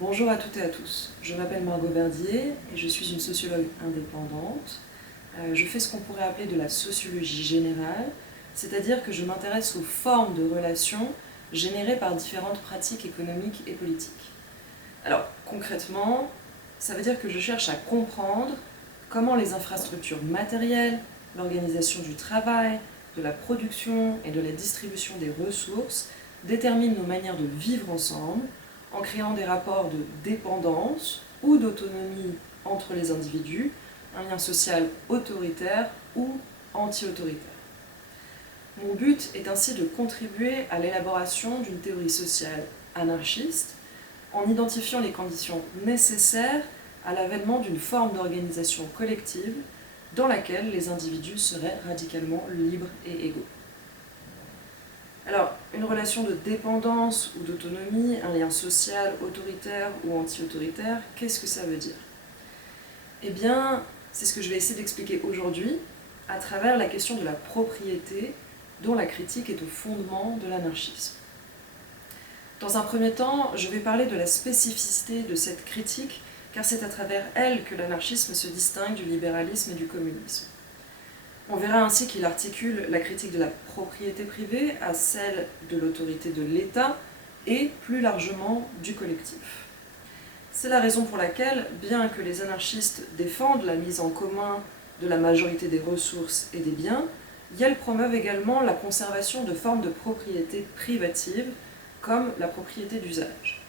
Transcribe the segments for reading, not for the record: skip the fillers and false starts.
Bonjour à toutes et à tous, je m'appelle Margot Verdier et je suis une sociologue indépendante. Je fais ce qu'on pourrait appeler de la sociologie générale, c'est-à-dire que je m'intéresse aux formes de relations générées par différentes pratiques économiques et politiques. Alors concrètement, ça veut dire que je cherche à comprendre comment les infrastructures matérielles, l'organisation du travail, de la production et de la distribution des ressources déterminent nos manières de vivre ensemble, en créant des rapports de dépendance ou d'autonomie entre les individus, un lien social autoritaire ou anti-autoritaire. Mon but est ainsi de contribuer à l'élaboration d'une théorie sociale anarchiste en identifiant les conditions nécessaires à l'avènement d'une forme d'organisation collective dans laquelle les individus seraient radicalement libres et égaux. Alors, une relation de dépendance ou d'autonomie, un lien social autoritaire ou anti-autoritaire, qu'est-ce que ça veut dire? Eh bien, c'est ce que je vais essayer d'expliquer aujourd'hui à travers la question de la propriété dont la critique est au fondement de l'anarchisme. Dans un premier temps, je vais parler de la spécificité de cette critique, car c'est à travers elle que l'anarchisme se distingue du libéralisme et du communisme. On verra ainsi qu'il articule la critique de la propriété privée à celle de l'autorité de l'État et plus largement du collectif. C'est la raison pour laquelle, bien que les anarchistes défendent la mise en commun de la majorité des ressources et des biens, ils promeuvent également la conservation de formes de propriété privative, comme la propriété d'usage.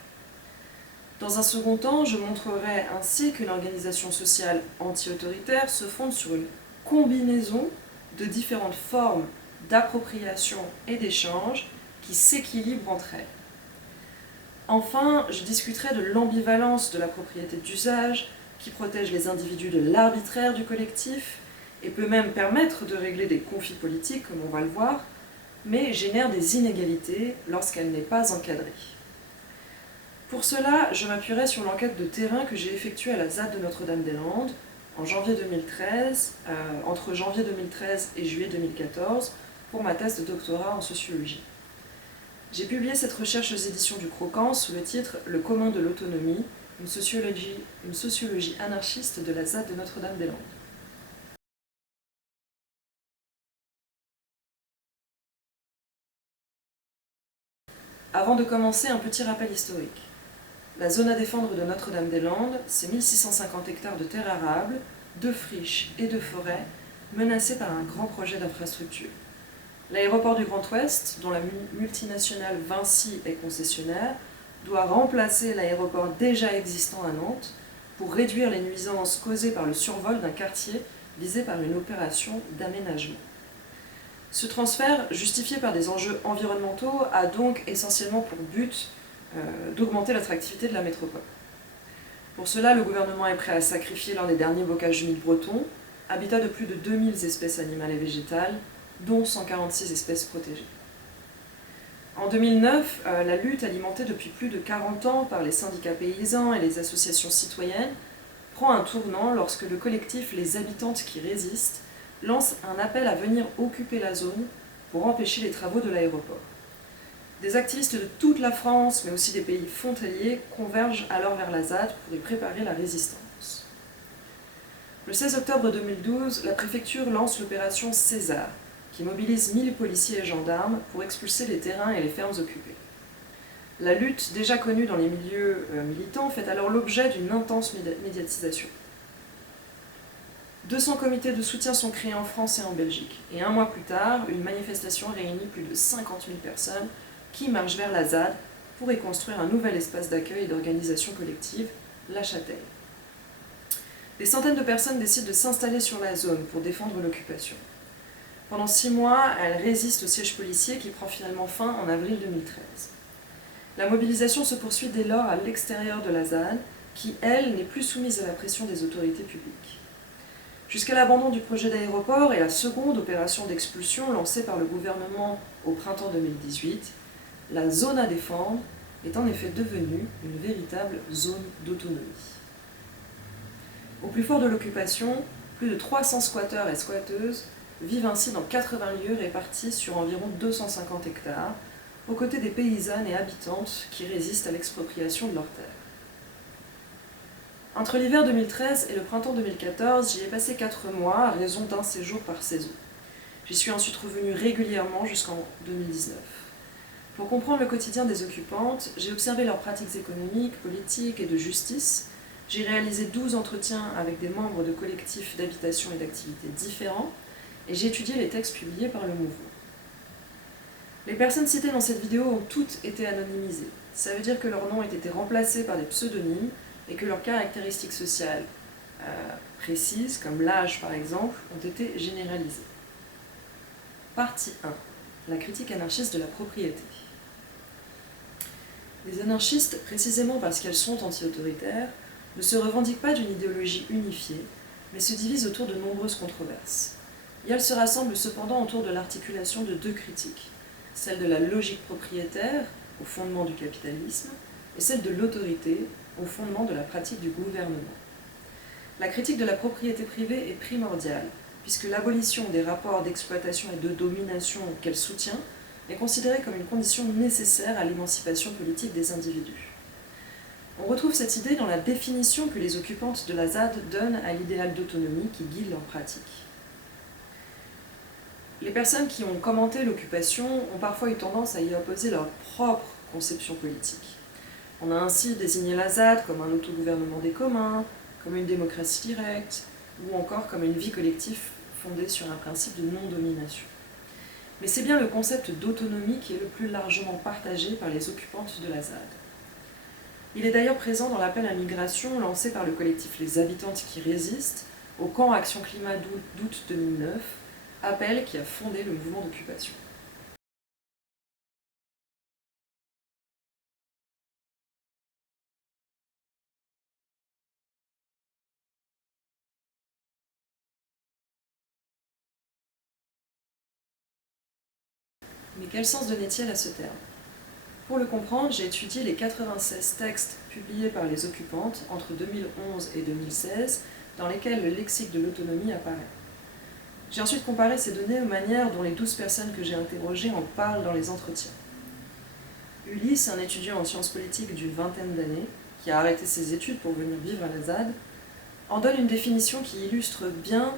Dans un second temps, je montrerai ainsi qu'une organisation sociale anti-autoritaire se fonde sur une combinaison de différentes formes d'appropriation et d'échange qui s'équilibrent entre elles. Enfin, je discuterai de l'ambivalence de la propriété d'usage qui protège les individus de l'arbitraire du collectif et peut même permettre de régler des conflits politiques, comme on va le voir, mais génère des inégalités lorsqu'elle n'est pas encadrée. Pour cela, je m'appuierai sur l'enquête de terrain que j'ai effectuée à la ZAD de Notre-Dame-des-Landes en janvier 2013, entre janvier 2013 et juillet 2014, pour ma thèse de doctorat en sociologie. J'ai publié cette recherche aux éditions du Croquant sous le titre « Le commun de l'autonomie, une sociologie anarchiste de la ZAD de Notre-Dame-des-Landes ». Avant de commencer, un petit rappel historique. La zone à défendre de Notre-Dame-des-Landes, c'est 1650 hectares de terres arables, de friches et de forêts, menacés par un grand projet d'infrastructure. L'aéroport du Grand Ouest, dont la multinationale Vinci est concessionnaire, doit remplacer l'aéroport déjà existant à Nantes pour réduire les nuisances causées par le survol d'un quartier visé par une opération d'aménagement. Ce transfert, justifié par des enjeux environnementaux, a donc essentiellement pour but d'augmenter l'attractivité de la métropole. Pour cela, le gouvernement est prêt à sacrifier l'un des derniers bocages humides bretons, habitat de plus de 2000 espèces animales et végétales, dont 146 espèces protégées. En 2009, la lutte alimentée depuis plus de 40 ans par les syndicats paysans et les associations citoyennes prend un tournant lorsque le collectif Les Habitantes qui résistent lance un appel à venir occuper la zone pour empêcher les travaux de l'aéroport. Des activistes de toute la France, mais aussi des pays frontaliers, convergent alors vers la ZAD pour y préparer la résistance. Le 16 octobre 2012, la préfecture lance l'opération César, qui mobilise 1000 policiers et gendarmes pour expulser les terrains et les fermes occupées. La lutte, déjà connue dans les milieux militants, fait alors l'objet d'une intense médiatisation. 200 comités de soutien sont créés en France et en Belgique, et un mois plus tard, une manifestation réunit plus de 50 000 personnes qui marchent vers la ZAD pour y construire un nouvel espace d'accueil et d'organisation collective, la Châtelle. Des centaines de personnes décident de s'installer sur la zone pour défendre l'occupation. Pendant 6 mois, elles résistent au siège policier qui prend finalement fin en avril 2013. La mobilisation se poursuit dès lors à l'extérieur de la ZAD, qui, elle, n'est plus soumise à la pression des autorités publiques. Jusqu'à l'abandon du projet d'aéroport et la seconde opération d'expulsion lancée par le gouvernement au printemps 2018, la zone à défendre est en effet devenue une véritable zone d'autonomie. Au plus fort de l'occupation, plus de 300 squatteurs et squatteuses vivent ainsi dans 80 lieux répartis sur environ 250 hectares, aux côtés des paysannes et habitantes qui résistent à l'expropriation de leurs terres. Entre l'hiver 2013 et le printemps 2014, j'y ai passé 4 mois à raison d'un séjour par saison. J'y suis ensuite revenue régulièrement jusqu'en 2019. Pour comprendre le quotidien des occupantes, j'ai observé leurs pratiques économiques, politiques et de justice. J'ai réalisé 12 entretiens avec des membres de collectifs d'habitation et d'activités différents, et j'ai étudié les textes publiés par le mouvement. Les personnes citées dans cette vidéo ont toutes été anonymisées. Ça veut dire que leurs noms ont été remplacés par des pseudonymes et que leurs caractéristiques sociales précises, comme l'âge par exemple, ont été généralisées. Partie 1. La critique anarchiste de la propriété. Les anarchistes, précisément parce qu'elles sont anti-autoritaires, ne se revendiquent pas d'une idéologie unifiée, mais se divisent autour de nombreuses controverses. Et elles se rassemblent cependant autour de l'articulation de 2 critiques, celle de la logique propriétaire, au fondement du capitalisme, et celle de l'autorité, au fondement de la pratique du gouvernement. La critique de la propriété privée est primordiale, puisque l'abolition des rapports d'exploitation et de domination qu'elle soutient est considérée comme une condition nécessaire à l'émancipation politique des individus. On retrouve cette idée dans la définition que les occupantes de la ZAD donnent à l'idéal d'autonomie qui guide leur pratique. Les personnes qui ont commenté l'occupation ont parfois eu tendance à y opposer leur propre conception politique. On a ainsi désigné la ZAD comme un autogouvernement des communs, comme une démocratie directe, ou encore comme une vie collective fondée sur un principe de non-domination. Mais c'est bien le concept d'autonomie qui est le plus largement partagé par les occupantes de la ZAD. Il est d'ailleurs présent dans l'appel à migration lancé par le collectif Les Habitantes qui résistent au camp Action Climat d'août 2009, appel qui a fondé le mouvement d'occupation. Mais quel sens donnait-il à ce terme? Pour le comprendre, j'ai étudié les 96 textes publiés par les occupantes entre 2011 et 2016, dans lesquels le lexique de l'autonomie apparaît. J'ai ensuite comparé ces données aux manières dont les 12 personnes que j'ai interrogées en parlent dans les entretiens. Ulysse, un étudiant en sciences politiques d'une vingtaine d'années, qui a arrêté ses études pour venir vivre à la ZAD, en donne une définition qui illustre bien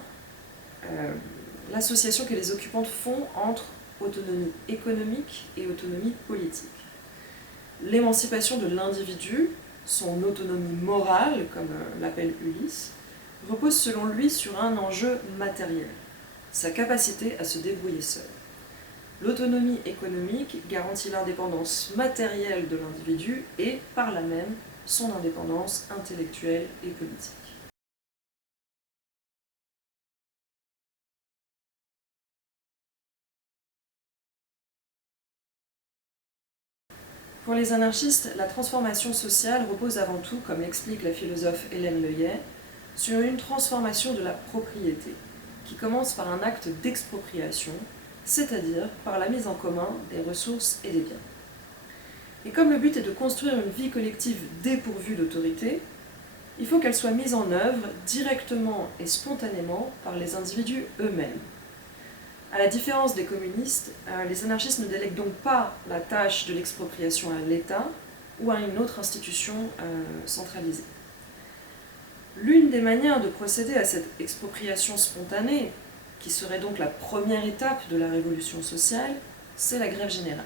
l'association que les occupantes font entre autonomie économique et autonomie politique. L'émancipation de l'individu, son autonomie morale, comme l'appelle Ulysse, repose selon lui sur un enjeu matériel, sa capacité à se débrouiller seul. L'autonomie économique garantit l'indépendance matérielle de l'individu et, par là même, son indépendance intellectuelle et politique. Pour les anarchistes, la transformation sociale repose avant tout, comme l'explique la philosophe Hélène Leuillet, sur une transformation de la propriété, qui commence par un acte d'expropriation, c'est-à-dire par la mise en commun des ressources et des biens. Et comme le but est de construire une vie collective dépourvue d'autorité, il faut qu'elle soit mise en œuvre directement et spontanément par les individus eux-mêmes. À la différence des communistes, les anarchistes ne délèguent donc pas la tâche de l'expropriation à l'État ou à une autre institution centralisée. L'une des manières de procéder à cette expropriation spontanée, qui serait donc la première étape de la révolution sociale, c'est la grève générale.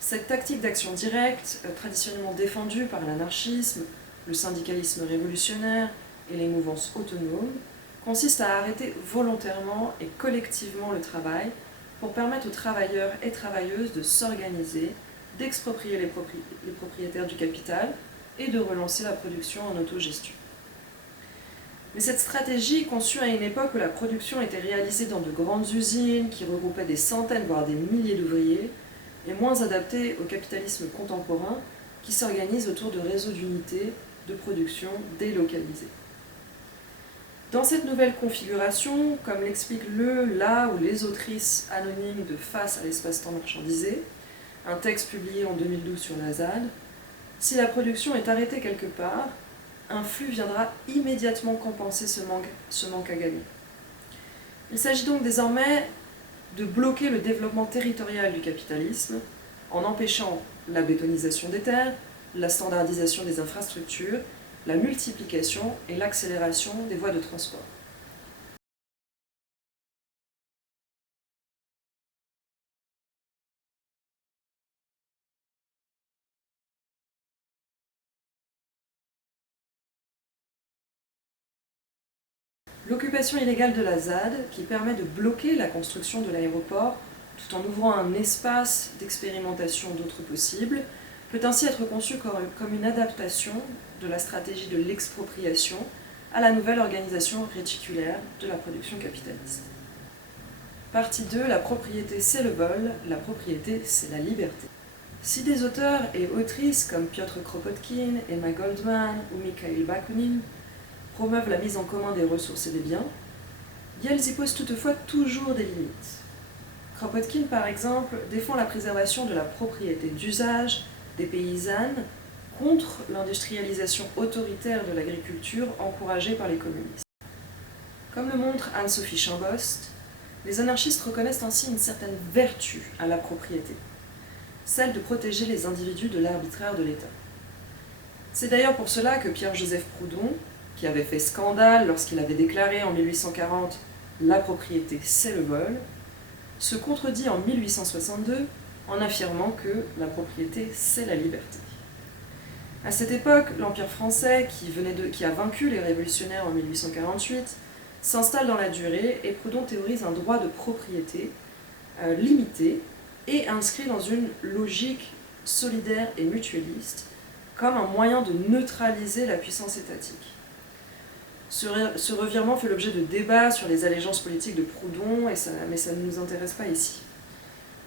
Cette tactique d'action directe, traditionnellement défendue par l'anarchisme, le syndicalisme révolutionnaire et les mouvances autonomes, consiste à arrêter volontairement et collectivement le travail pour permettre aux travailleurs et travailleuses de s'organiser, d'exproprier les propriétaires du capital et de relancer la production en autogestion. Mais cette stratégie, conçue à une époque où la production était réalisée dans de grandes usines qui regroupaient des centaines voire des milliers d'ouvriers, est moins adaptée au capitalisme contemporain qui s'organise autour de réseaux d'unités de production délocalisées. Dans cette nouvelle configuration, comme l'expliquent la ou les autrices anonymes de Face à l'espace-temps marchandisé, un texte publié en 2012 sur la ZAD, si la production est arrêtée quelque part, un flux viendra immédiatement compenser ce manque à gagner. Il s'agit donc désormais de bloquer le développement territorial du capitalisme en empêchant la bétonisation des terres, la standardisation des infrastructures la multiplication et l'accélération des voies de transport. L'occupation illégale de la ZAD, qui permet de bloquer la construction de l'aéroport tout en ouvrant un espace d'expérimentation d'autres possibles, peut ainsi être conçue comme une adaptation de la stratégie de l'expropriation à la nouvelle organisation réticulaire de la production capitaliste. Partie 2, la propriété c'est le vol, la propriété c'est la liberté. Si des auteurs et autrices comme Piotr Kropotkin, Emma Goldman ou Mikhail Bakunin promeuvent la mise en commun des ressources et des biens, Yells y pose toutefois toujours des limites. Kropotkin, par exemple, défend la préservation de la propriété d'usage des paysannes contre l'industrialisation autoritaire de l'agriculture encouragée par les communistes. Comme le montre Anne-Sophie Chambost, les anarchistes reconnaissent ainsi une certaine vertu à la propriété, celle de protéger les individus de l'arbitraire de l'État. C'est d'ailleurs pour cela que Pierre-Joseph Proudhon, qui avait fait scandale lorsqu'il avait déclaré en 1840 « La propriété, c'est le vol », se contredit en 1862 en affirmant que la propriété, c'est la liberté. À cette époque, l'Empire français, qui a vaincu les révolutionnaires en 1848, s'installe dans la durée et Proudhon théorise un droit de propriété limité et inscrit dans une logique solidaire et mutualiste comme un moyen de neutraliser la puissance étatique. Ce revirement fait l'objet de débats sur les allégeances politiques de Proudhon, mais ça ne nous intéresse pas ici.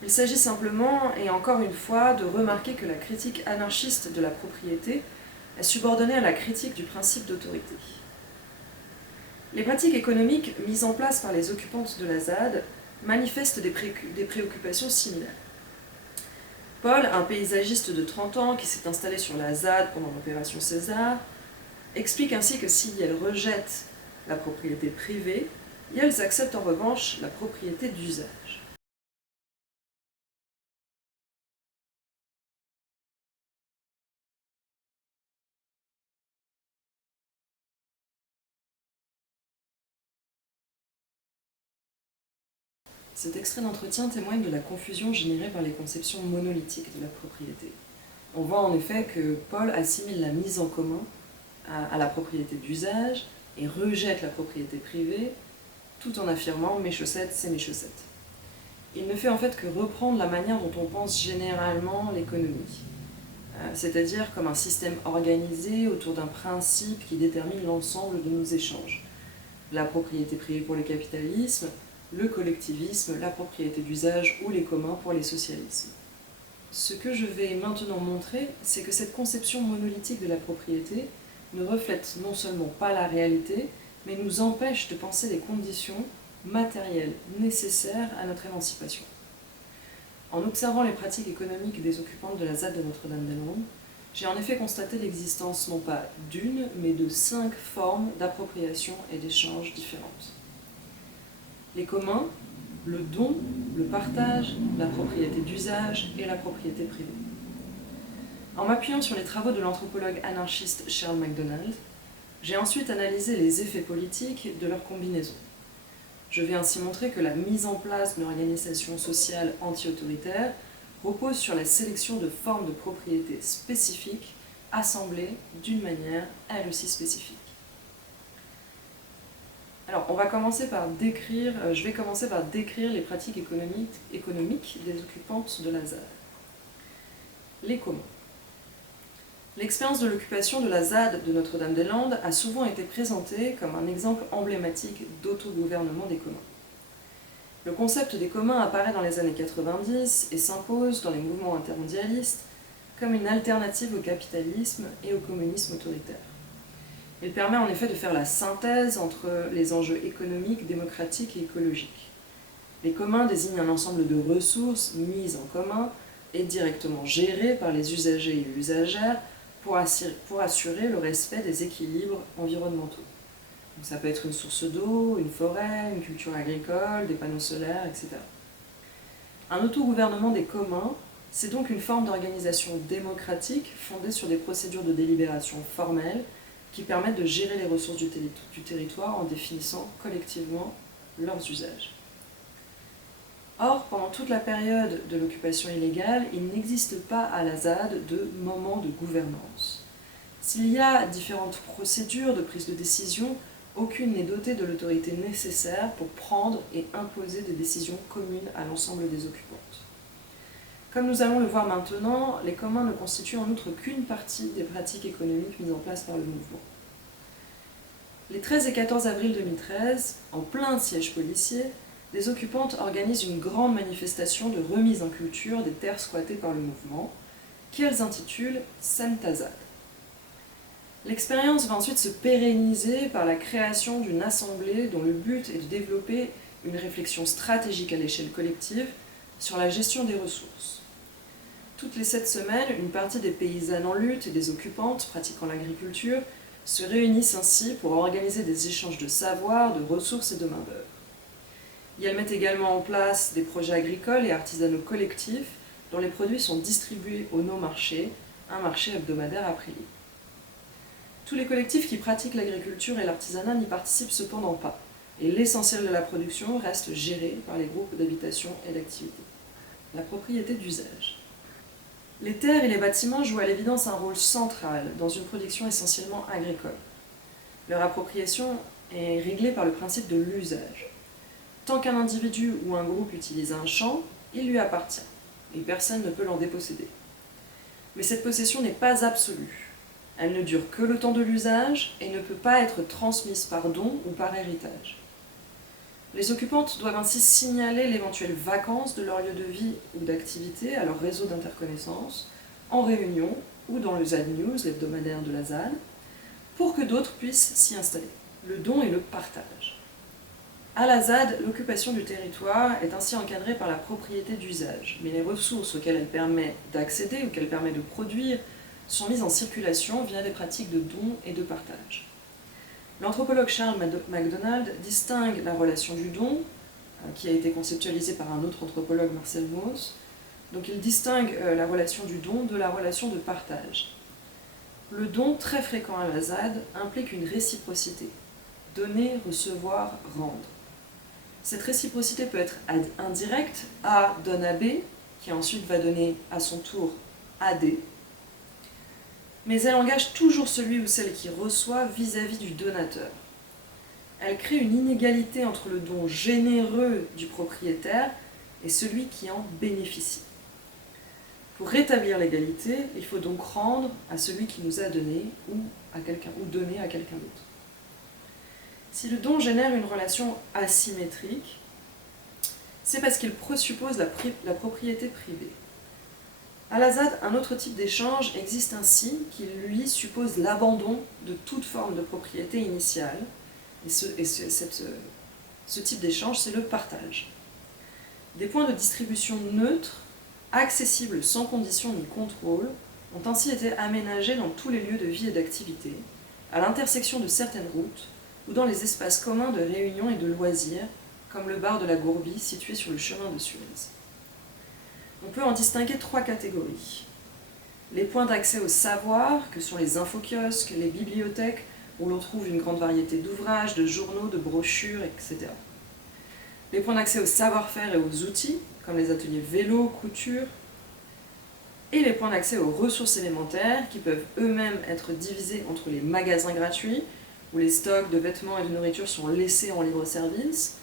Il s'agit simplement, et encore une fois, de remarquer que la critique anarchiste de la propriété est subordonnée à la critique du principe d'autorité. Les pratiques économiques mises en place par les occupantes de la ZAD manifestent des préoccupations similaires. Paul, un paysagiste de 30 ans qui s'est installé sur la ZAD pendant l'opération César, explique ainsi que si Yells rejette la propriété privée, Yells accepte en revanche la propriété d'usage. Cet extrait d'entretien témoigne de la confusion générée par les conceptions monolithiques de la propriété. On voit en effet que Paul assimile la mise en commun à la propriété d'usage et rejette la propriété privée, tout en affirmant « mes chaussettes, c'est mes chaussettes ». Il ne fait en fait que reprendre la manière dont on pense généralement l'économie, c'est-à-dire comme un système organisé autour d'un principe qui détermine l'ensemble de nos échanges. La propriété privée pour le capitalisme, le collectivisme, la propriété d'usage ou les communs pour les socialismes. Ce que je vais maintenant montrer, c'est que cette conception monolithique de la propriété ne reflète non seulement pas la réalité, mais nous empêche de penser les conditions matérielles nécessaires à notre émancipation. En observant les pratiques économiques des occupantes de la ZAD de Notre-Dame-des-Landes, j'ai en effet constaté l'existence non pas d'une, mais de 5 formes d'appropriation et d'échange différentes. Les communs, le don, le partage, la propriété d'usage et la propriété privée. En m'appuyant sur les travaux de l'anthropologue anarchiste Charles MacDonald, j'ai ensuite analysé les effets politiques de leur combinaison. Je vais ainsi montrer que la mise en place d'une organisation sociale anti-autoritaire repose sur la sélection de formes de propriété spécifiques assemblées d'une manière elle aussi spécifique. Alors, je vais commencer par décrire les pratiques économiques des occupantes de la ZAD. Les communs. L'expérience de l'occupation de la ZAD de Notre-Dame-des-Landes a souvent été présentée comme un exemple emblématique d'autogouvernement des communs. Le concept des communs apparaît dans les années 90 et s'impose dans les mouvements intermondialistes comme une alternative au capitalisme et au communisme autoritaire. Il permet en effet de faire la synthèse entre les enjeux économiques, démocratiques et écologiques. Les communs désignent un ensemble de ressources mises en commun et directement gérées par les usagers et usagères pour assurer le respect des équilibres environnementaux. Donc ça peut être une source d'eau, une forêt, une culture agricole, des panneaux solaires, etc. Un autogouvernement des communs, c'est donc une forme d'organisation démocratique fondée sur des procédures de délibération formelles qui permettent de gérer les ressources du territoire en définissant collectivement leurs usages. Or, pendant toute la période de l'occupation illégale, il n'existe pas à la ZAD de moment de gouvernance. S'il y a différentes procédures de prise de décision, aucune n'est dotée de l'autorité nécessaire pour prendre et imposer des décisions communes à l'ensemble des occupantes. Comme nous allons le voir maintenant, les communs ne constituent en outre qu'une partie des pratiques économiques mises en place par le mouvement. Les 13 et 14 avril 2013, en plein siège policier, les occupantes organisent une grande manifestation de remise en culture des terres squattées par le mouvement, qu'elles intitulent Semtazad. L'expérience va ensuite se pérenniser par la création d'une assemblée dont le but est de développer une réflexion stratégique à l'échelle collective sur la gestion des ressources. Toutes les 7 semaines, une partie des paysannes en lutte et des occupantes pratiquant l'agriculture se réunissent ainsi pour organiser des échanges de savoir, de ressources et de main-d'œuvre. Et elles mettent également en place des projets agricoles et artisanaux collectifs dont les produits sont distribués au no-marché, un marché hebdomadaire à prix libre. Tous les collectifs qui pratiquent l'agriculture et l'artisanat n'y participent cependant pas, et l'essentiel de la production reste géré par les groupes d'habitation et d'activité. La propriété d'usage. Les terres et les bâtiments jouent à l'évidence un rôle central dans une production essentiellement agricole. Leur appropriation est réglée par le principe de l'usage. Tant qu'un individu ou un groupe utilise un champ, il lui appartient, et personne ne peut l'en déposséder. Mais cette possession n'est pas absolue. Elle ne dure que le temps de l'usage et ne peut pas être transmise par don ou par héritage. Les occupantes doivent ainsi signaler l'éventuelle vacance de leur lieu de vie ou d'activité à leur réseau d'interconnaissance, en réunion ou dans le ZAD News, l'hebdomadaire de la ZAD, pour que d'autres puissent s'y installer. Le don et le partage. À la ZAD, l'occupation du territoire est ainsi encadrée par la propriété d'usage, mais les ressources auxquelles elle permet d'accéder ou qu'elle permet de produire sont mises en circulation via des pratiques de don et de partage. L'anthropologue Charles MacDonald distingue la relation du don, qui a été conceptualisée par un autre anthropologue, Marcel Mauss. Donc il distingue la relation du don de la relation de partage. Le don, très fréquent à la ZAD, implique une réciprocité. Donner, recevoir, rendre. Cette réciprocité peut être indirecte, A donne à B, qui ensuite va donner à son tour à D, mais elle engage toujours celui ou celle qui reçoit vis-à-vis du donateur. Elle crée une inégalité entre le don généreux du propriétaire et celui qui en bénéficie. Pour rétablir l'égalité, il faut donc rendre à celui qui nous a donné ou donner à quelqu'un d'autre. Si le don génère une relation asymétrique, c'est parce qu'il présuppose la propriété privée. À la ZAD, un autre type d'échange existe ainsi qui, lui, suppose l'abandon de toute forme de propriété initiale. Et ce type d'échange, c'est le partage. Des points de distribution neutres, accessibles sans condition ni contrôle, ont ainsi été aménagés dans tous les lieux de vie et d'activité, à l'intersection de certaines routes, ou dans les espaces communs de réunion et de loisirs, comme le bar de la Gourbie situé sur le chemin de Suez. On peut en distinguer 3 catégories. Les points d'accès au savoir, que sont les infokiosques, les bibliothèques, où l'on trouve une grande variété d'ouvrages, de journaux, de brochures, etc. Les points d'accès au savoir-faire et aux outils, comme les ateliers vélo, couture, et les points d'accès aux ressources élémentaires, qui peuvent eux-mêmes être divisés entre les magasins gratuits, où les stocks de vêtements et de nourriture sont laissés en libre service,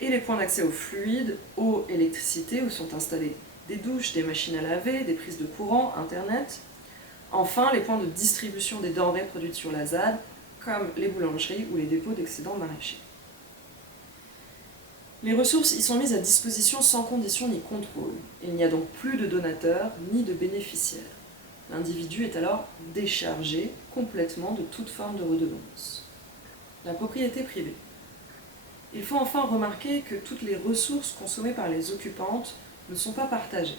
et les points d'accès aux fluides, eau, électricité, où sont installés des douches, des machines à laver, des prises de courant, Internet. Enfin, les points de distribution des denrées produites sur la ZAD, comme les boulangeries ou les dépôts d'excédents maraîchers. Les ressources y sont mises à disposition sans condition ni contrôle. Il n'y a donc plus de donateurs ni de bénéficiaires. L'individu est alors déchargé complètement de toute forme de redevance. La propriété privée. Il faut enfin remarquer que toutes les ressources consommées par les occupantes ne sont pas partagées.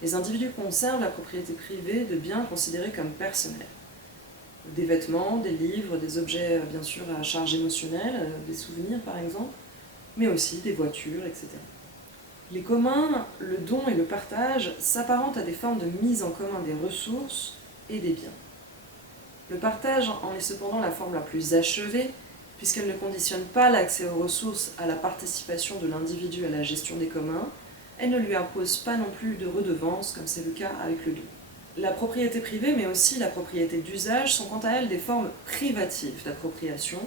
Les individus conservent la propriété privée de biens considérés comme personnels. Des vêtements, des livres, des objets bien sûr à charge émotionnelle, des souvenirs par exemple, mais aussi des voitures, etc. Les communs, le don et le partage s'apparentent à des formes de mise en commun des ressources et des biens. Le partage en est cependant la forme la plus achevée, puisqu'elle ne conditionne pas l'accès aux ressources à la participation de l'individu à la gestion des communs, elle ne lui impose pas non plus de redevance, comme c'est le cas avec le don. La propriété privée, mais aussi la propriété d'usage, sont quant à elles des formes privatives d'appropriation,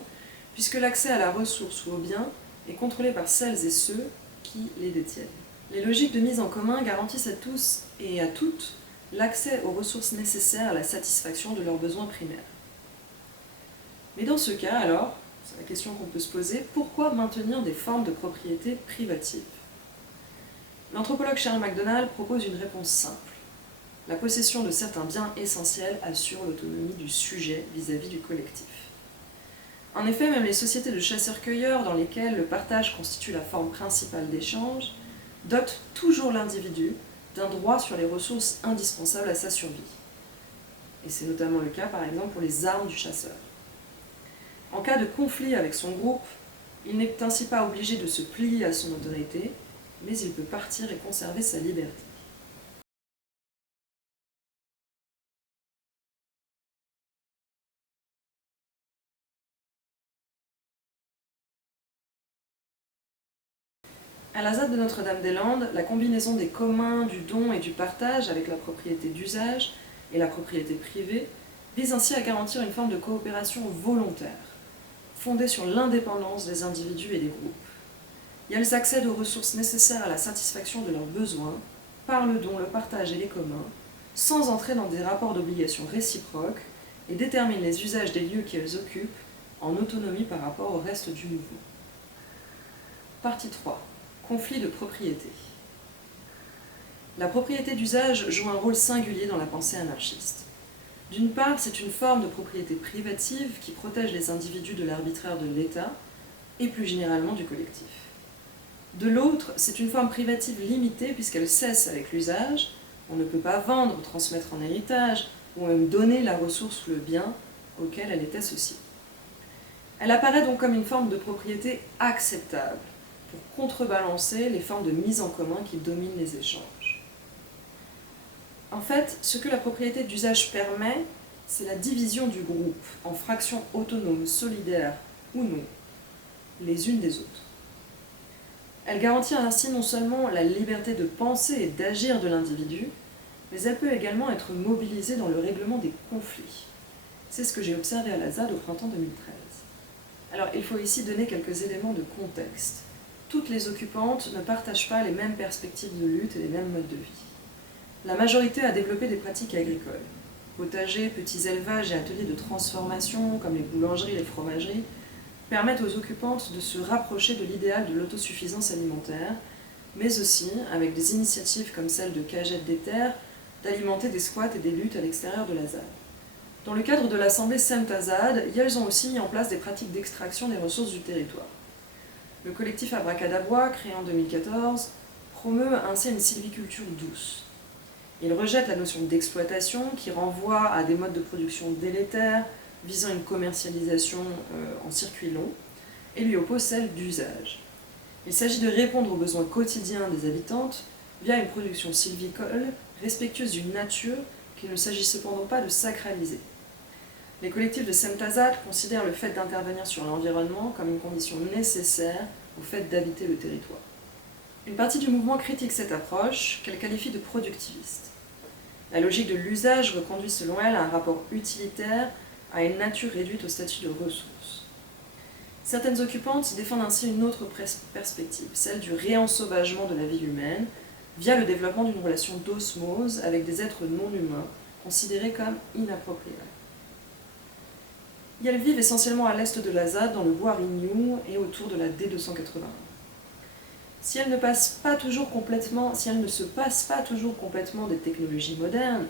puisque l'accès à la ressource ou au bien est contrôlé par celles et ceux qui les détiennent. Les logiques de mise en commun garantissent à tous et à toutes l'accès aux ressources nécessaires à la satisfaction de leurs besoins primaires. Mais dans ce cas, alors, c'est la question qu'on peut se poser, pourquoi maintenir des formes de propriété privative ? L'anthropologue Charles McDonald propose une réponse simple. La possession de certains biens essentiels assure l'autonomie du sujet vis-à-vis du collectif. En effet, même les sociétés de chasseurs-cueilleurs dans lesquelles le partage constitue la forme principale d'échange dotent toujours l'individu d'un droit sur les ressources indispensables à sa survie. Et c'est notamment le cas par exemple pour les armes du chasseur. En cas de conflit avec son groupe, il n'est ainsi pas obligé de se plier à son autorité, mais il peut partir et conserver sa liberté. À la ZAD de Notre-Dame-des-Landes, la combinaison des communs, du don et du partage avec la propriété d'usage et la propriété privée vise ainsi à garantir une forme de coopération volontaire, fondée sur l'indépendance des individus et des groupes. Et elles accèdent aux ressources nécessaires à la satisfaction de leurs besoins par le don, le partage et les communs, sans entrer dans des rapports d'obligation réciproques et déterminent les usages des lieux qu'elles occupent en autonomie par rapport au reste du mouvement. Partie 3. Conflit de propriété. La propriété d'usage joue un rôle singulier dans la pensée anarchiste. D'une part, c'est une forme de propriété privative qui protège les individus de l'arbitraire de l'État et plus généralement du collectif. De l'autre, c'est une forme privative limitée puisqu'elle cesse avec l'usage, on ne peut pas vendre, transmettre en héritage ou même donner la ressource ou le bien auquel elle est associée. Elle apparaît donc comme une forme de propriété acceptable, pour contrebalancer les formes de mise en commun qui dominent les échanges. En fait, ce que la propriété d'usage permet, c'est la division du groupe en fractions autonomes, solidaires ou non, les unes des autres. Elle garantit ainsi non seulement la liberté de penser et d'agir de l'individu, mais elle peut également être mobilisée dans le règlement des conflits. C'est ce que j'ai observé à la ZAD au printemps 2013. Alors, il faut ici donner quelques éléments de contexte. Toutes les occupantes ne partagent pas les mêmes perspectives de lutte et les mêmes modes de vie. La majorité a développé des pratiques agricoles. Potagers, petits élevages et ateliers de transformation, comme les boulangeries et les fromageries, permettent aux occupantes de se rapprocher de l'idéal de l'autosuffisance alimentaire, mais aussi, avec des initiatives comme celle de Cagette des Terres, d'alimenter des squats et des luttes à l'extérieur de la ZAD. Dans le cadre de l'assemblée Semtazad, elles ont aussi mis en place des pratiques d'extraction des ressources du territoire. Le collectif Abracadabois, créé en 2014, promeut ainsi une sylviculture douce. Il rejette la notion d'exploitation qui renvoie à des modes de production délétères visant une commercialisation en circuit long et lui oppose celle d'usage. Il s'agit de répondre aux besoins quotidiens des habitantes via une production sylvicole respectueuse d'une nature qu'il ne s'agit cependant pas de sacraliser. Les collectifs de Semtazad considèrent le fait d'intervenir sur l'environnement comme une condition nécessaire au fait d'habiter le territoire. Une partie du mouvement critique cette approche, qu'elle qualifie de productiviste. La logique de l'usage reconduit selon elle à un rapport utilitaire à une nature réduite au statut de ressource. Certaines occupantes défendent ainsi une autre perspective, celle du réensauvagement de la vie humaine, via le développement d'une relation d'osmose avec des êtres non humains, considérés comme inappropriables. Elles vivent essentiellement à l'est de la ZAD, dans le bois Rignou et autour de la D281. Si elles ne se passent pas toujours complètement des technologies modernes,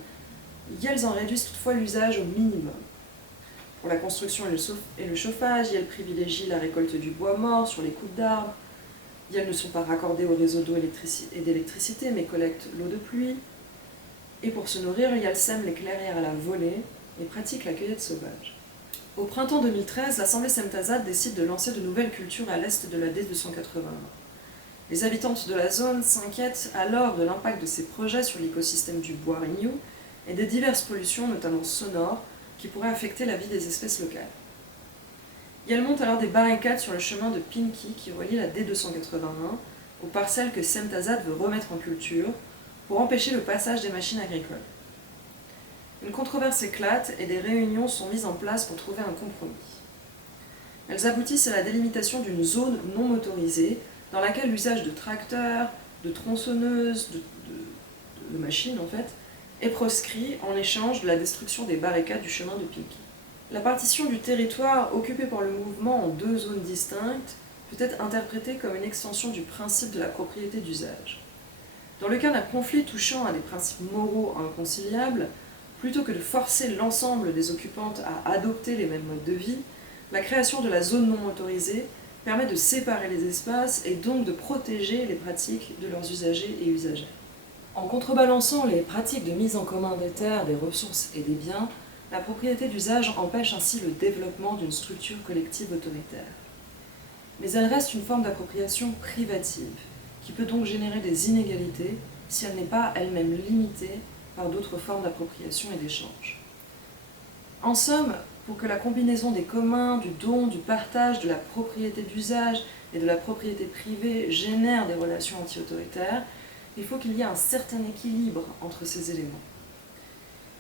elles en réduisent toutefois l'usage au minimum. Pour la construction et le chauffage, elles privilégient la récolte du bois mort sur les coupes d'arbres. Elles ne sont pas raccordées au réseau d'eau et d'électricité, mais collectent l'eau de pluie. Et pour se nourrir, elles sèment les clairières à la volée et pratiquent la cueillette sauvage. Au printemps 2013, l'Assemblée Semtazad décide de lancer de nouvelles cultures à l'est de la D281. Les habitantes de la zone s'inquiètent alors de l'impact de ces projets sur l'écosystème du bois Rignou et des diverses pollutions, notamment sonores, qui pourraient affecter la vie des espèces locales. Il monte alors des barricades sur le chemin de Pinky qui relie la D281 aux parcelles que Semtazat veut remettre en culture pour empêcher le passage des machines agricoles. Une controverse éclate et des réunions sont mises en place pour trouver un compromis. Elles aboutissent à la délimitation d'une zone non motorisée dans laquelle l'usage de tracteurs, de tronçonneuses, de machines en fait, est proscrit en échange de la destruction des barricades du chemin de Pinky. La partition du territoire occupé par le mouvement en deux zones distinctes peut être interprétée comme une extension du principe de la propriété d'usage. Dans le cas d'un conflit touchant à des principes moraux inconciliables, plutôt que de forcer l'ensemble des occupantes à adopter les mêmes modes de vie, la création de la zone non motorisée permet de séparer les espaces et donc de protéger les pratiques de leurs usagers et usagères. En contrebalançant les pratiques de mise en commun des terres, des ressources et des biens, la propriété d'usage empêche ainsi le développement d'une structure collective autoritaire. Mais elle reste une forme d'appropriation privative, qui peut donc générer des inégalités si elle n'est pas elle-même limitée par d'autres formes d'appropriation et d'échange. En somme, pour que la combinaison des communs, du don, du partage, de la propriété d'usage et de la propriété privée génère des relations anti-autoritaires, il faut qu'il y ait un certain équilibre entre ces éléments.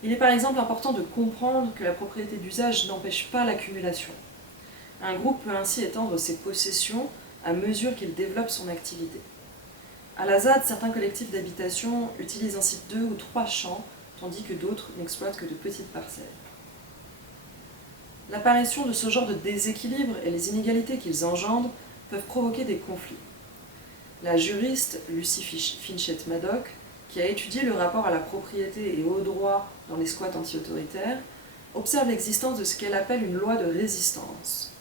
Il est par exemple important de comprendre que la propriété d'usage n'empêche pas l'accumulation. Un groupe peut ainsi étendre ses possessions à mesure qu'il développe son activité. À la ZAD, certains collectifs d'habitation utilisent ainsi 2 ou 3 champs, tandis que d'autres n'exploitent que de petites parcelles. L'apparition de ce genre de déséquilibre et les inégalités qu'ils engendrent peuvent provoquer des conflits. La juriste Lucy Finchett Maddock, qui a étudié le rapport à la propriété et aux droits dans les squats anti-autoritaires, observe l'existence de ce qu'elle appelle une loi de résistance.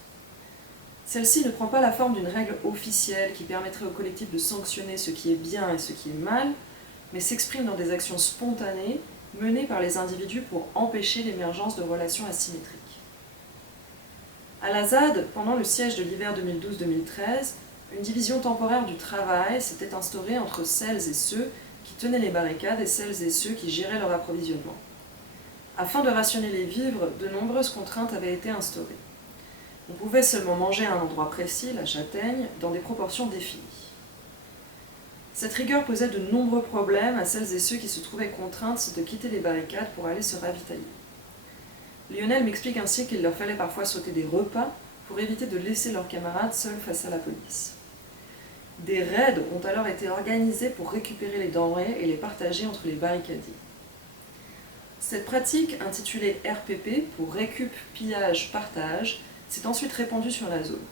Celle-ci ne prend pas la forme d'une règle officielle qui permettrait au collectif de sanctionner ce qui est bien et ce qui est mal, mais s'exprime dans des actions spontanées menées par les individus pour empêcher l'émergence de relations asymétriques. À la ZAD, pendant le siège de l'hiver 2012-2013, une division temporaire du travail s'était instaurée entre celles et ceux qui tenaient les barricades et celles et ceux qui géraient leur approvisionnement. Afin de rationner les vivres, de nombreuses contraintes avaient été instaurées. On pouvait seulement manger à un endroit précis, la châtaigne, dans des proportions définies. Cette rigueur posait de nombreux problèmes à celles et ceux qui se trouvaient contraintes de quitter les barricades pour aller se ravitailler. Lionel m'explique ainsi qu'il leur fallait parfois sauter des repas pour éviter de laisser leurs camarades seuls face à la police. Des raids ont alors été organisés pour récupérer les denrées et les partager entre les barricadiers. Cette pratique, intitulée RPP, pour récup, pillage, partage, s'est ensuite répandue sur la zone.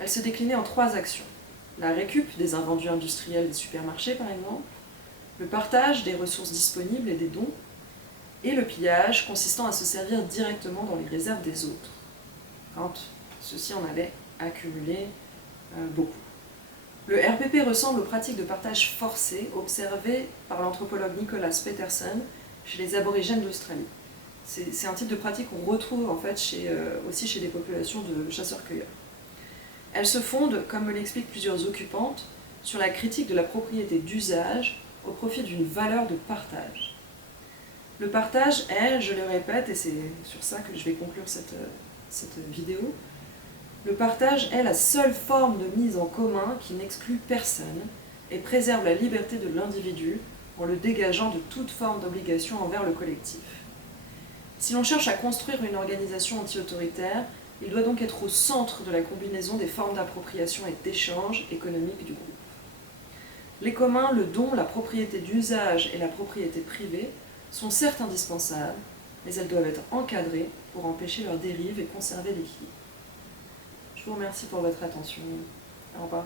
Elle se déclinait en 3 actions. La récup des invendus industriels des supermarchés, par exemple, le partage des ressources disponibles et des dons, et le pillage consistant à se servir directement dans les réserves des autres, quand ceux-ci en avaient accumulé beaucoup. Le RPP ressemble aux pratiques de partage forcé observées par l'anthropologue Nicholas Peterson chez les aborigènes d'Australie. C'est un type de pratique qu'on retrouve en fait aussi chez des populations de chasseurs-cueilleurs. Elles se fondent, comme me l'expliquent plusieurs occupantes, sur la critique de la propriété d'usage au profit d'une valeur de partage. Le partage est, je le répète, et c'est sur ça que je vais conclure cette vidéo, le partage est la seule forme de mise en commun qui n'exclut personne et préserve la liberté de l'individu en le dégageant de toute forme d'obligation envers le collectif. Si l'on cherche à construire une organisation anti-autoritaire, il doit donc être au centre de la combinaison des formes d'appropriation et d'échange économique du groupe. Les communs, le don, la propriété d'usage et la propriété privée sont certes indispensables, mais elles doivent être encadrées pour empêcher leur dérive et conserver l'équilibre. Je vous remercie pour votre attention. Au revoir.